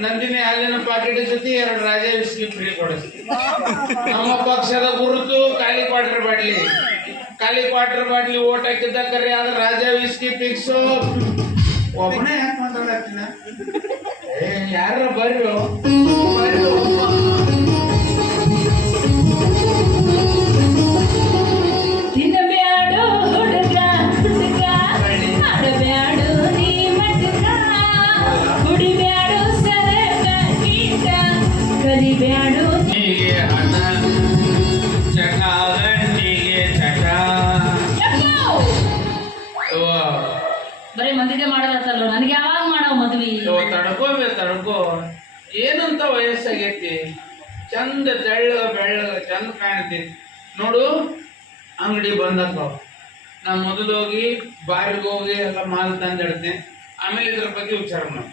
ನಂದಿನಿ ಹಾಲಿನ ಪಾಕೆಟ್ ಜೊತೆ 2 ರಾಜ whisky free ಕೊಡಿಸ್ತೀವಿ. ನಮ್ಮ ಪಕ್ಷದ ಗುರುತು ಖಾಲಿ ಕ್ವಾರ್ಟರ್ ಬಾಟ್ಲಿ ಓಟ್ ಹಾಕಿದ್ದ ಕರೆ ಆದ್ರೆ ರಾಜ ವಿಸ್ಕಿ ಫಿಕ್ಸು. ಒಬ್ಬನೇ ಯಾಕೆ ಮಾತಾಡತ್ತೀನ? ಯಾರ ಬರ್ರಿ ತಿನ್ನಬ್ಯಾಡು ಹುಡುಗ ಹುಡುಗ ಆಡಬ್ಯಾಡು ನೀ ಮಟಕ ಕುಡಿಬ್ಯಾಡು ಸರಕ ಕೀಟ ಕಲಿಬ್ಯಾಡು ಹೀಗೆ ಹಣ ಚಟ ಗಂಟಿಗೆ ಚಟ. ಬರೀ ಮದುವೆ ಮಾಡಲತ್ತಲ್ಲ ನನಗೆ ಯಾವಾಗ ಮಾಡವ ಮದ್ವಿ? ತಡ್ಕೋ ಏನಂತ ವಯಸ್ಸಾಗೈತಿ, ಚಂದ ಬೆಳ್ಳಗ ಚಂದ ಕಾಣ್ತೈತಿ ನೋಡು. ಅಂಗಡಿ ಬಂದಕ್ಕ ನಾ ಮೊದಲು ಹೋಗಿ ಬಾರಿಗೆ ಹೋಗಿ ಎಲ್ಲ ಮಾಲ್ ತಂದಿಡ್ತೇನೆ, ಆಮೇಲೆ ಇದ್ರ ಬಗ್ಗೆ ವಿಚಾರ ಮಾಡಿ.